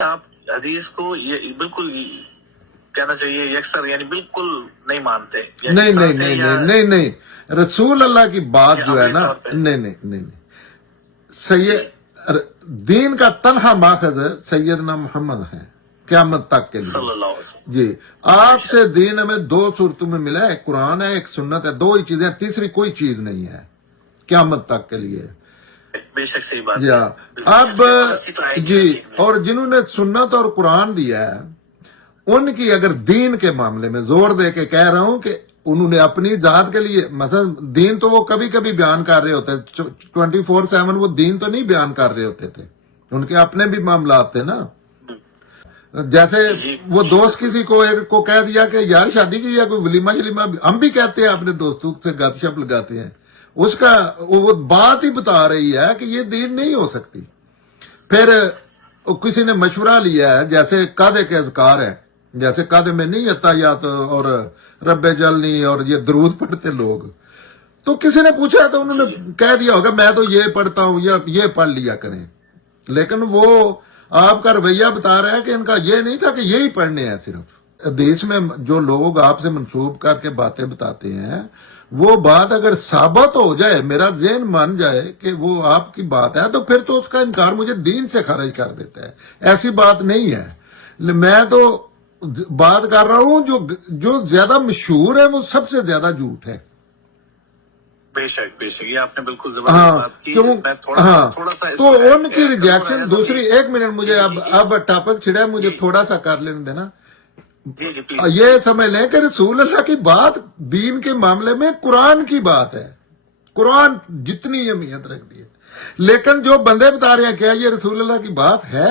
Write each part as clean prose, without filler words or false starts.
آپ حدیث کو یہ بالکل کہنا چاہیے یکسر یعنی بالکل نہیں مانتے؟ نہیں نہیں نہیں نہیں نہیں نہیں رسول اللہ کی بات جو ہے نا، نہیں نہیں نہیں نہیں سید دین کا تنہا ماخذ سیدنا محمد ہے قیامت تک کے صلی لیے. اللہ علیہ وسلم. جی آپ سے دین ہمیں دو صورتوں میں ملا ہے، ایک قرآن ہے ایک سنت ہے، دو ہی چیزیں، تیسری کوئی چیز نہیں ہے قیامت تک کے لیے. بے شک صحیح بات جی ہے. اب جی اور جنہوں نے سنت اور قرآن دیا ہے ان کی اگر دین کے معاملے میں زور دے کے کہہ رہا ہوں کہ انہوں نے اپنی ذات کے لیے مثلا دین تو وہ کبھی کبھی بیان کر رہے ہوتے 24/7 وہ دین تو نہیں بیان کر رہے ہوتے تھے، ان کے اپنے بھی معاملات تھے نا. جیسے وہ دوست کسی کو ایک کو کہہ دیا کہ یار شادی کی یا کوئی ولیمہ شلیمہ، ہم بھی کہتے ہیں اپنے دوستوں سے گپ شپ لگاتے ہیں، اس کا وہ بات ہی بتا رہی ہے کہ یہ دین نہیں ہو سکتی. پھر کسی نے مشورہ لیا ہے جیسے قادے کے اذکار ہیں، جیسے قادے میں نہیں عطایات اور رب جلنی اور یہ درود پڑھتے لوگ، تو کسی نے پوچھا تو انہوں نے کہہ دیا ہوگا میں تو یہ پڑھتا ہوں یا یہ پڑھ لیا کریں، لیکن وہ آپ کا رویہ بتا رہا ہے کہ ان کا یہ نہیں تھا کہ یہی پڑھنے ہیں. صرف حدیث میں جو لوگ آپ سے منسوب کر کے باتیں بتاتے ہیں وہ بات اگر ثابت ہو جائے، میرا ذہن مان جائے کہ وہ آپ کی بات ہے، تو پھر تو اس کا انکار مجھے دین سے خارج کر دیتا ہے. ایسی بات نہیں ہے. میں تو بات کر رہا ہوں جو زیادہ مشہور ہے وہ سب سے زیادہ جھوٹ ہے. بے شک یہ آپ نے بالکل زبردست بات کی. میں تھوڑا سا تو ان کی ریجیکشن دوسری، ایک منٹ مجھے اب ٹاپک چھڑا ہے، مجھے تھوڑا سا کر لینے دینا. یہ سمجھ لیں کہ رسول اللہ کی بات دین کے معاملے میں قرآن کی بات ہے، قرآن جتنی اہمیت رکھ دی ہے، لیکن جو بندے بتا رہے ہیں کیا یہ رسول اللہ کی بات ہے؟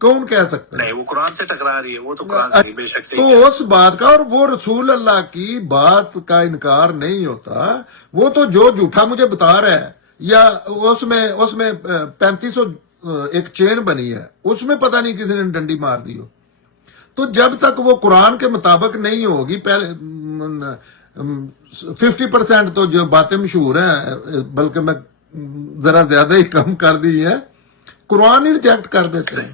کون کہہ سکتا ہے؟ نہیں، وہ قرآن سے ٹکرا رہی ہے، وہ تو قرآن سے بے شک تو اس بات کا، اور وہ رسول اللہ کی بات کا انکار نہیں ہوتا. وہ تو جو جھوٹا مجھے بتا رہا ہے یا اس میں 3500 ایک چین بنی ہے، اس میں پتہ نہیں کسی نے ڈنڈی مار دی ہو، تو جب تک وہ قرآن کے مطابق نہیں ہوگی، پہلے 50% تو جو باتیں مشہور ہیں، بلکہ میں ذرا زیادہ ہی کم کر دی ہیں، قرآن ہی ریجیکٹ کر دیتے ہیں.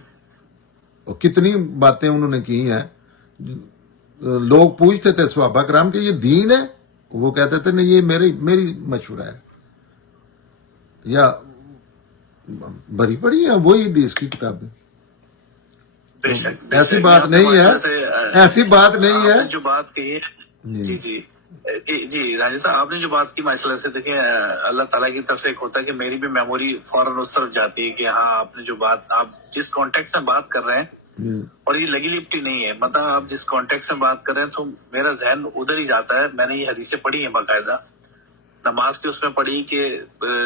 کتنی باتیں انہوں نے کی ہیں. لوگ پوچھتے تھے صحابہ کرام کہ یہ دین ہے، وہ کہتے تھے نہیں یہ میری مشورہ ہے، یا بڑی پڑی ہیں وہی حدیث کی کتابیں. ایسی بات نہیں ہے، ایسی بات نہیں ہے. جو بات کہی ہے جی راجی صاحب، آپ نے جو بات کی ماشاء اللہ سے، دیکھیں اللہ تعالیٰ کی طرف سے ایک ہوتا ہے کہ میری بھی میموری فوراً اس طرف جاتی ہے کہ ہاں آپ نے جو بات، آپ جس کانٹیکس میں بات کر رہے ہیں، اور یہ لگی لپٹی نہیں ہے، مطلب آپ جس کانٹیکس میں بات کر رہے ہیں تو میرا ذہن ادھر ہی جاتا ہے. میں نے یہ حدیثیں پڑھی ہیں باقاعدہ، نماز کی اس میں پڑھی کہ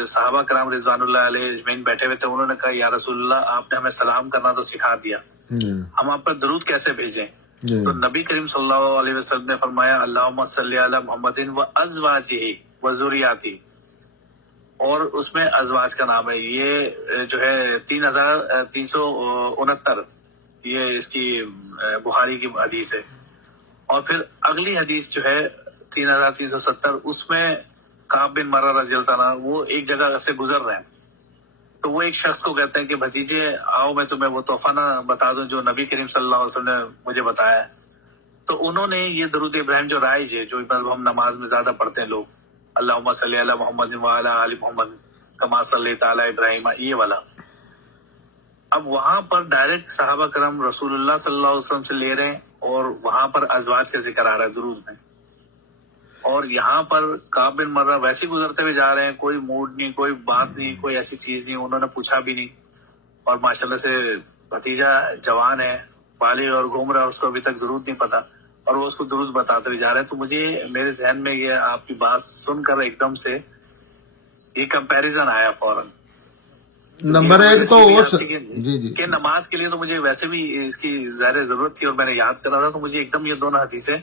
صحابہ کرام رضوان اللہ علیہ اجمعین بیٹھے ہوئے تھے، انہوں نے کہا یا رسول اللہ آپ نے ہمیں سلام کرنا تو سکھا دیا، ہم آپ پر درود کیسے بھیجیں؟ تو نبی کریم صلی اللہ علیہ وسلم نے فرمایا اللہم صلی علی محمد و ازواجہ و ذریاتہ، اور اس میں ازواج کا نام ہے. یہ جو ہے 3369 یہ اس کی بخاری کی حدیث ہے. اور پھر اگلی حدیث جو ہے 3370، اس میں کعب بن مرہ رضی اللہ عنہ وہ ایک جگہ سے گزر رہے ہیں، تو وہ ایک شخص کو کہتے ہیں کہ بھتیجے آؤ میں تمہیں وہ تحفہ نہ بتا دوں جو نبی کریم صلی اللہ علیہ وسلم نے مجھے بتایا ہے. تو انہوں نے یہ درود ابراہیم جو رائج ہے، جو ہم نماز میں زیادہ پڑھتے ہیں لوگ، اللہم صلی علی محمد وعلی آل محمد کما صلیت علی ابراہیم، یہ والا، اب وہاں پر ڈائریکٹ صحابہ کرام رسول اللہ صلی اللہ علیہ وسلم سے لے رہے ہیں، اور وہاں پر ازواج کا ذکر آ رہا ہے درود میں، اور یہاں پر کعب بن مرہ ویسے گزرتے ہوئے جا رہے ہیں، کوئی موڈ نہیں، کوئی بات نہیں، کوئی ایسی چیز نہیں، انہوں نے پوچھا بھی نہیں، اور ماشاءاللہ سے بھتیجا جوان ہے، بالغ اور گھوم رہا ہے، اس کو ابھی تک درود نہیں پتا، اور وہ اس کو درود بتاتے ہوئے جا رہے ہیں. تو مجھے میرے ذہن میں یہ آپ کی بات سن کر ایک دم سے یہ کمپیریزن آیا فوراً. نمبر ایک تو جی کہ نماز کے لیے تو مجھے ویسے بھی اس کی ظاہر ضرورت تھی، اور میں نے یاد کرا تھا، تو مجھے ایک دم یہ دونوں حدیثیں،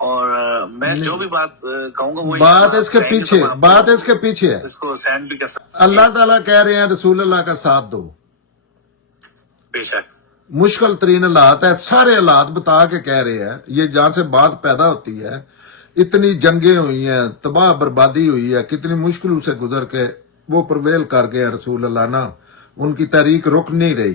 اور میں جو بھی بات کہوں گا وہ بات اس کے پیچھے ہے، اس کو سینڈ بھی کر سکتا. اللہ تعالیٰ کہہ رہے ہیں رسول اللہ کا ساتھ دو. بے شک مشکل ترین حالات ہے، سارے حالات بتا کے کہہ رہے ہیں. یہ جہاں سے بات پیدا ہوتی ہے، اتنی جنگیں ہوئی ہیں، تباہ بربادی ہوئی ہے، کتنی مشکلوں سے گزر کے وہ پرویل کر گئے رسول اللہ نا، ان کی تحریک رک نہیں رہی.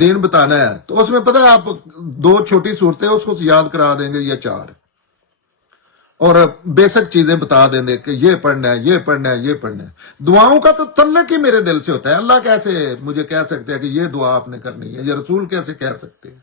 دین بتانا ہے تو اس میں پتہ ہے آپ 2 چھوٹی صورتیں اس کو یاد کرا دیں گے یا 4 اور بیسک چیزیں بتا دیں گے کہ یہ پڑھنا ہے یہ پڑھنا ہے یہ پڑھنا ہے. دعاؤں کا تو تعلق ہی میرے دل سے ہوتا ہے. اللہ کیسے مجھے کہہ سکتے ہیں کہ یہ دعا آپ نے کرنی ہے, یا رسول کیسے کہہ سکتے ہیں؟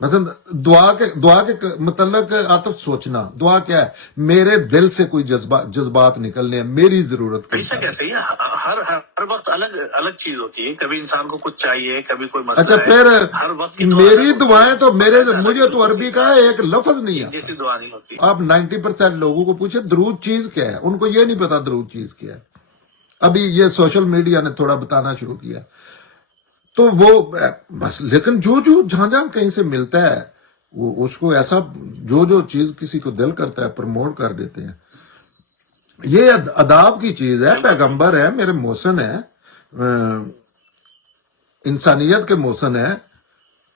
مثلا دعا کے متعلق عاطف سوچنا, دعا کیا ہے؟ میرے دل سے کوئی جذبات نکلنے ہیں, میری ضرورت کو. ایسا کیسے ہے؟ ہر وقت الگ الگ چیز ہوتی ہے. کبھی انسان کو کچھ چاہیے, کبھی کوئی مسئلہ اچھا ہے. پھر ہر وقت کی میری دعائیں تو مجھے تو عربی کا ایک لفظ نہیں ہے. جیسی دعا نہیں ہوتی. آپ 90% لوگوں کو پوچھے درود چیز کیا ہے, ان کو یہ نہیں پتا درود چیز کیا ہے. ابھی یہ سوشل میڈیا نے تھوڑا بتانا شروع کیا تو وہ بس. لیکن جو جہاں کہیں سے ملتا ہے وہ اس کو ایسا جو چیز کسی کو دل کرتا ہے پروموٹ کر دیتے ہیں. یہ اداب کی چیز ہے. پیغمبر ہے, میرے محسن ہے, انسانیت کے محسن ہے,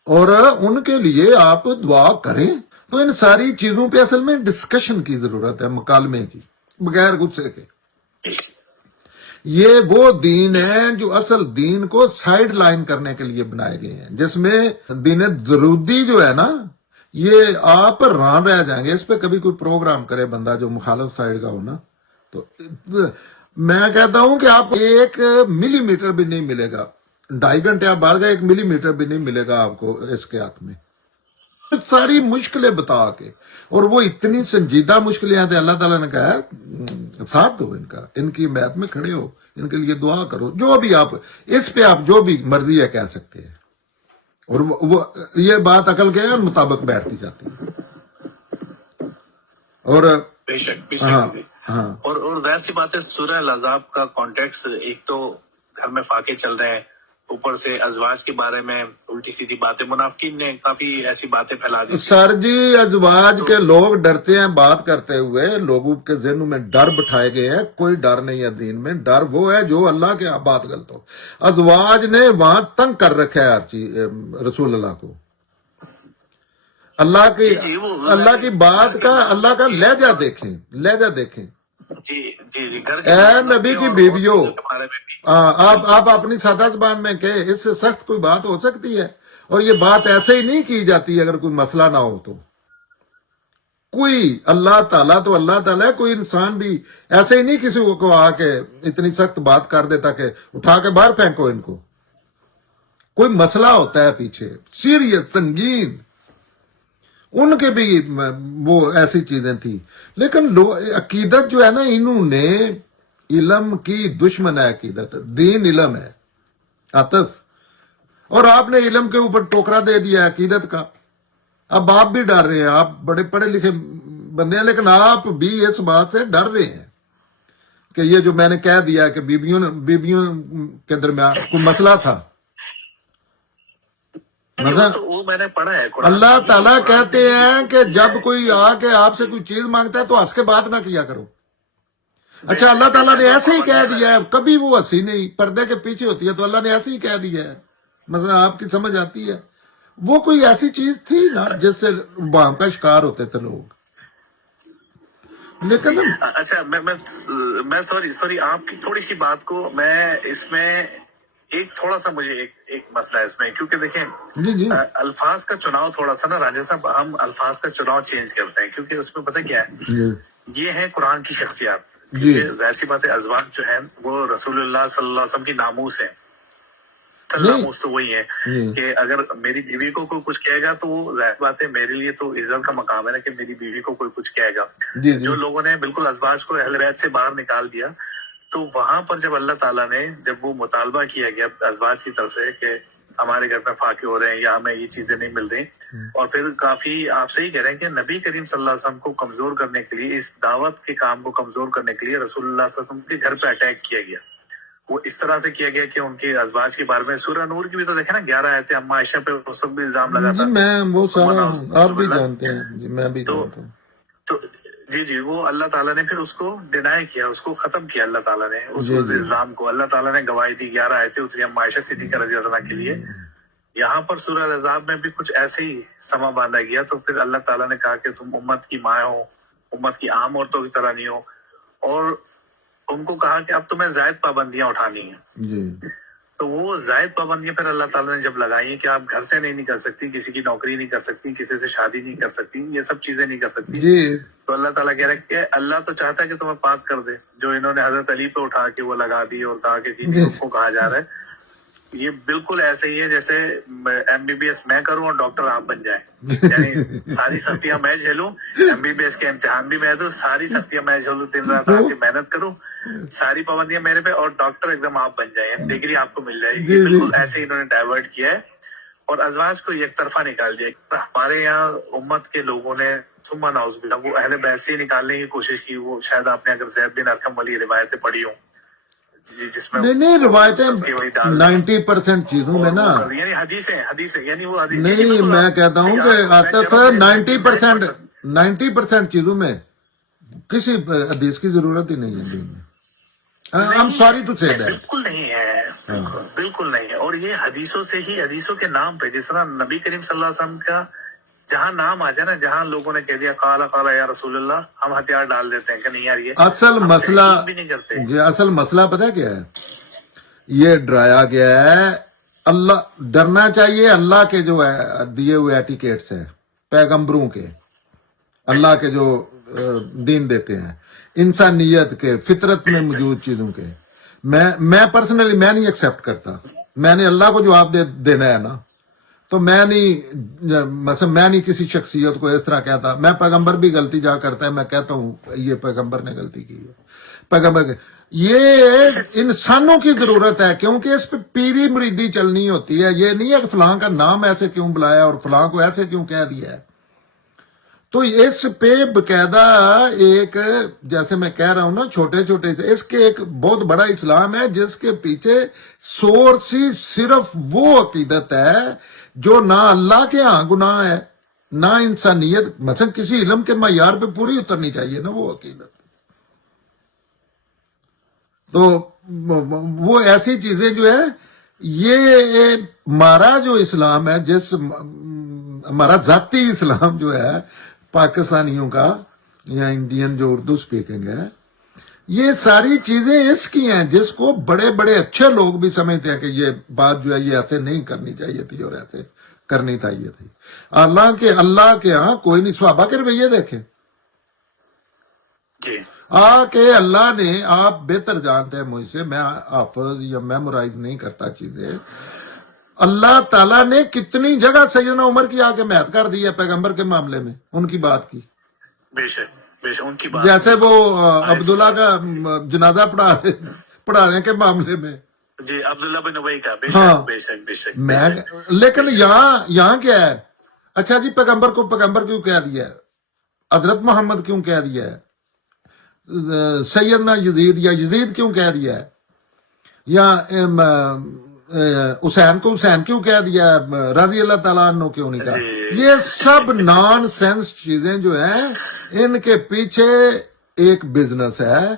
اور ان کے لیے آپ دعا کریں. تو ان ساری چیزوں پہ اصل میں ڈسکشن کی ضرورت ہے, مکالمے کی, بغیر غصے کے. یہ وہ دین ہے جو اصل دین کو سائیڈ لائن کرنے کے لیے بنائے گئے ہیں, جس میں دین درودی جو ہے نا, یہ آپ ران رہ جائیں گے. اس پہ کبھی کوئی پروگرام کرے بندہ جو مخالف سائیڈ کا ہو نا, تو میں کہتا ہوں کہ آپ کو 1 ملی میٹر بھی نہیں ملے گا. 2.5 گھنٹے آپ بعد گئے, 1 ملی میٹر بھی نہیں ملے گا آپ کو اس کے ہاتھ میں. ساری مشکلیں بتا کے, اور وہ اتنی سنجیدہ مشکلیں ہیں. اللہ تعالیٰ نے کہا ساتھ دو ان کا, ان کی حمایت میں کھڑے ہو, ان کے لیے دعا کرو. جو بھی آپ اس پہ آپ جو بھی مرضی ہے کہہ سکتے ہیں, اور وہ یہ بات عقل کے مطابق بیٹھتی جاتی ہے. اور بے شک ہاں اور ظاہر سی بات ہے, سورہ الاحزاب کا کانٹیکس ایک تو گھر میں فاقے چل رہے ہیں, اوپر سے ازواج کے بارے میں الٹی سیدھی باتیں, منافقین نے کافی ایسی باتیں پھیلا دی. سر جی, ازواج کے لوگ ڈرتے ہیں بات کرتے ہوئے, لوگوں کے ذہنوں میں ڈر بٹھائے گئے ہیں. کوئی ڈر نہیں ہے دین میں. ڈر وہ ہے جو اللہ کے بات غلط ہو. ازواج نے وہاں تنگ کر رکھا ہے ہر چیز رسول اللہ کو. اللہ کی بات کا, اللہ کا لہجہ دیکھیں, لہجہ دیکھیں. اے نبی کی بیویوں, آپ اپنی سادہ زبان میں کہیں, اس سے سخت کوئی بات ہو سکتی ہے؟ اور یہ بات ایسے ہی نہیں کی جاتی اگر کوئی مسئلہ نہ ہو تو. کوئی اللہ تعالیٰ تو اللہ تعالیٰ ہے, کوئی انسان بھی ایسے ہی نہیں کسی کو آ کے اتنی سخت بات کر دیتا کہ اٹھا کے باہر پھینکو ان کو. کوئی مسئلہ ہوتا ہے پیچھے, سیریس, سنگین. ان کے بھی وہ ایسی چیزیں تھی. لیکن عقیدت جو ہے نا, انہوں نے علم کی دشمن ہے عقیدت. دین علم ہے عاطف, اور آپ نے علم کے اوپر ٹوکرا دے دیا عقیدت کا. اب آپ بھی ڈر رہے ہیں, آپ بڑے پڑھے لکھے بندے ہیں, لیکن آپ بھی اس بات سے ڈر رہے ہیں کہ یہ جو میں نے کہہ دیا کہ بیبیوں کے درمیان کوئی مسئلہ تھا. وہ میں نے پڑھا ہے. اللہ تعالیٰ کہتے ہیں کہ جب کوئی آ کے آپ سے کوئی چیز مانگتا ہے تو ہنس کے بات نہ کیا کرو. اچھا, اللہ تعالیٰ نے ایسے ہی کہہ دیا ہے, کبھی وہ ہنسی نہیں, پردے کے پیچھے ہوتی ہے, تو اللہ نے ایسے ہی کہہ دیا ہے. مثلا آپ کی سمجھ آتی ہے, وہ کوئی ایسی چیز تھی نا جس سے وہاں کا شکار ہوتے تھے لوگ. لیکن اچھا, میں سوری آپ کی تھوڑی سی بات کو میں اس میں ایک تھوڑا سا مجھے ایک مسئلہ ہے اس میں, کیونکہ دیکھیں الفاظ کا چناؤ تھوڑا سا نا راجہ صاحب, ہم الفاظ کا چناؤ چینج کرتے ہیں, کیونکہ اس میں پتہ کیا ہے, یہ ہے قرآن کی شخصیات. ظاہر سی بات ہے, ازواج جو ہے وہ رسول اللہ صلی اللہ علیہ وسلم کی ناموس ہے. ناموس تو وہی ہے کہ اگر میری بیوی کو کوئی کچھ کہے گا تو وہ ظاہر بات ہے میرے لیے تو عزت کا مقام ہے نا کہ میری بیوی کو کوئی کچھ کہے گا. جو لوگوں نے بالکل ازواج کو اہل بیت سے باہر نکال دیا, تو وہاں پر جب اللہ تعالیٰ نے جب وہ مطالبہ کیا گیا ازواج کی طرف سے کہ ہمارے گھر میں فاقے ہو رہے ہیں یا ہمیں یہ چیزیں نہیں مل رہی, اور پھر کافی آپ صحیح کہہ رہے ہیں کہ نبی کریم صلی اللہ علیہ وسلم کو کمزور کرنے کے لیے, اس دعوت کے کام کو کمزور کرنے کے لیے رسول اللہ صلی اللہ علیہ وسلم کے گھر پہ اٹیک کیا گیا. وہ اس طرح سے کیا گیا کہ ان کے ازواج کے بارے میں سورہ نور کی بھی تو دیکھیں نا 11 آیتیں, اما عائشہ پہ اس وقت بھی الزام لگا تھا. میں وہ سارا آپ بھی جانتے ہیں, میں بھی جانتا ہوں. تو جی وہ اللہ تعالیٰ نے پھر اس کو ڈینائی کیا, اس کو ختم کیا اللہ تعالیٰ نے اس الزام کو. اللہ تعالیٰ نے گواہی دی, 11 آیتیں اتری اما عائشہ صدیقہ رضی اللہ عنہا کے لیے. یہاں پر سورہ الاحزاب میں بھی کچھ ایسے ہی سما باندھا گیا, تو پھر اللہ تعالیٰ نے کہا کہ تم امت کی ماں ہو, امت کی عام عورتوں کی طرح نہیں ہو, اور ان کو کہا کہ اب تمہیں زائد پابندیاں اٹھانی ہیں. تو وہ زائد پابندیاں پھر اللہ تعالیٰ نے جب لگائی ہیں کہ آپ گھر سے نہیں کر سکتی، کسی کی نوکری نہیں کر سکتی، کسی سے شادی نہیں کر سکتی، یہ سب چیزیں نہیں کر سکتی، جی تو اللہ تعالیٰ کہہ رہا ہے کہ اللہ تو چاہتا ہے کہ تمہیں پاک کر دے، جو انہوں نے حضرت علی پہ اٹھا کے وہ لگا دی اور کہا کہ ان کو کہا جا رہا ہے، یہ بالکل ایسے ہی ہے جیسے MBBS میں کروں اور ڈاکٹر آپ بن جائیں، یعنی ساری سختیاں میں جھیلوں، MBBS کے امتحان بھی میں دوں، ساری سختیاں میں جھیلوں، دن رات آپ کی محنت کروں، ساری پابندیاں میرے پہ، اور ڈاکٹر ایک دم آپ بن جائیں، ڈگری آپ کو مل جائے. یہ بالکل ایسے انہوں نے ڈائیورٹ کیا ہے اور ازواج کو یک طرفہ نکال دیا. ہمارے یہاں امت کے لوگوں نے ثم نعوذ باللہ وہ اہل بیت سے نکالنے کی کوشش کی. وہ شاید آپ نے اگر زید بن ارقم والی روایتیں پڑھی ہوں جس میں نہیں روایتیں 90% چیزوں میں نا، یعنی حدیثیں یعنی وہ حدیث نہیں میں کہتا ہوں کہ آصف 90% چیزوں میں کسی حدیث کی ضرورت ہی نہیں ہے دین میں. I'm sorry to say that. بالکل نہیں ہے، بالکل نہیں ہے. اور یہ حدیثوں سے ہی، حدیثوں کے نام پہ، جس طرح نبی کریم صلی اللہ علیہ وسلم کا جہاں نام آ جائے نا، جہاں لوگوں نے کہہ دیا قال قال یا رسول اللہ، ہم ہتھیار ڈال دیتے ہیں کہ نہیں یار یہ اصل مسئلہ بھی نہیں کرتے. جی اصل مسئلہ پتہ کیا ہے؟ یہ ڈرایا گیا ہے. اللہ ڈرنا چاہیے اللہ کے جو ہے دیے ہوئے ایٹیکیٹس ہیں پیغمبروں کے، اللہ کے جو دین دیتے ہیں، انسانیت کے، فطرت میں موجود چیزوں کے. میں پرسنلی میں نہیں ایکسپٹ کرتا. میں نے اللہ کو جواب دینا ہے نا، تو میں نہیں کسی شخصیت کو اس طرح کہتا. میں پیغمبر بھی غلطی جہاں کرتا ہے میں کہتا ہوں یہ پیغمبر نے غلطی کی ہے. پیغمبر کے یہ انسانوں کی ضرورت ہے، کیونکہ اس پہ پیری مریدی چلنی ہوتی ہے. یہ نہیں ہے کہ فلاں کا نام ایسے کیوں بلایا اور فلاں کو ایسے کیوں کہہ دیا ہے. تو اس پہ باقاعدہ ایک، جیسے میں کہہ رہا ہوں نا، چھوٹے چھوٹے سے اس کے ایک بہت بڑا اسلام ہے جس کے پیچھے سورس ہی صرف وہ عقیدت ہے جو نہ اللہ کے ہاں گناہ ہے نہ انسانیت، مثلا کسی علم کے معیار پہ پوری اترنی چاہیے نا وہ عقیدت. تو وہ ایسی چیزیں جو ہے، یہ ہمارا جو اسلام ہے، ہمارا ذاتی اسلام جو ہے پاکستانیوں کا یا انڈین جو اردو اسپیکنگ ہے، یہ ساری چیزیں اس کی ہیں جس کو بڑے بڑے اچھے لوگ بھی سمجھتے ہیں کہ یہ بات جو ہے یہ ایسے نہیں کرنی چاہیے تھی اور ایسے کرنی چاہیے تھی. اللہ کے ہاں کوئی نہیں. صحابہ کے رویے دیکھیں کہ اللہ نے، آپ بہتر جانتے ہیں مجھ سے، میں حافظ یا میمورائز نہیں کرتا چیزیں، اللہ تعالیٰ نے کتنی جگہ سیدنا عمر کی آ کے محنت کر دی ہے پیغمبر کے معاملے میں، ان کی بات کی. بے شک ان کی بات، جیسے وہ عبداللہ کا جنازہ پڑھانے کے معاملے میں، جی عبداللہ بن ابی کا، بے شک میں. لیکن یہاں کیا ہے؟ اچھا جی پیغمبر کو پیغمبر کیوں کہہ دیا ہے؟ حضرت محمد کیوں کہہ دیا ہے؟ سیدنا یزید یا یزید کیوں کہہ دیا ہے؟ یا حسین کو حسین کیوں کہہ دیا ہے؟ رضی اللہ تعالیٰ عنہ کیوں نہیں کہا؟ یہ سب نان سینس چیزیں جو ہیں، ان کے پیچھے ایک بزنس ہے